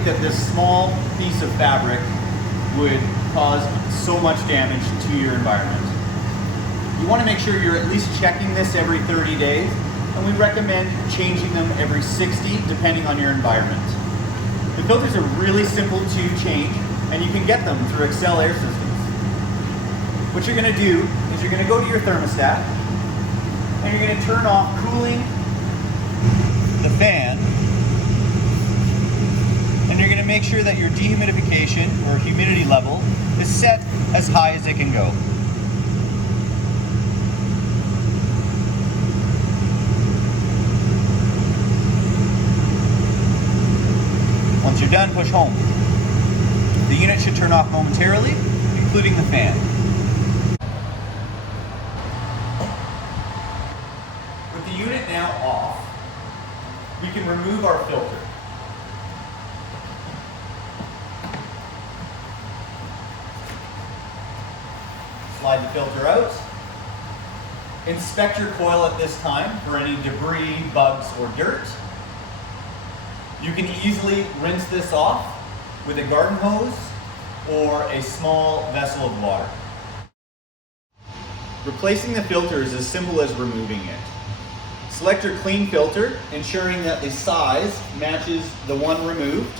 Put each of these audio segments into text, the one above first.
think that this small piece of fabric would cause so much damage to your environment. You want to make sure you're at least checking this every 30 days, and we recommend changing them every 60 depending on your environment. The filters are really simple to change, and you can get them through Excel Air Systems. What you're going to do is you're going to go to your thermostat, and you're going to turn off cooling, the fan, and you're going to make sure that your dehumidification or humidity level is set as high as it can go. Once you're done, push home. The unit should turn off momentarily, including the fan. With the unit now off, we can remove our filter. Slide the filter out. Inspect your coil at this time for any debris, bugs, or dirt. You can easily rinse this off with a garden hose or a small vessel of water. Replacing the filter is as simple as removing it. Select your clean filter, ensuring that the size matches the one removed,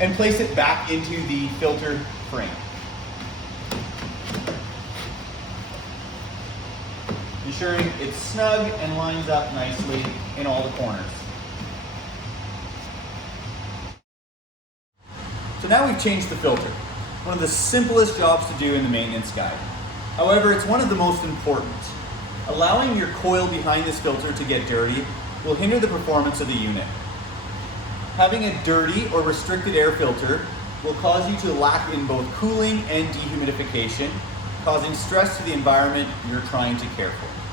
and place it back into the filter frame. Ensuring it's snug and lines up nicely in all the corners. So now we've changed the filter. One of the simplest jobs to do in the maintenance guide. However, it's one of the most important. Allowing your coil behind this filter to get dirty will hinder the performance of the unit. Having a dirty or restricted air filter will cause you to lack in both cooling and dehumidification, causing stress to the environment you're trying to care for.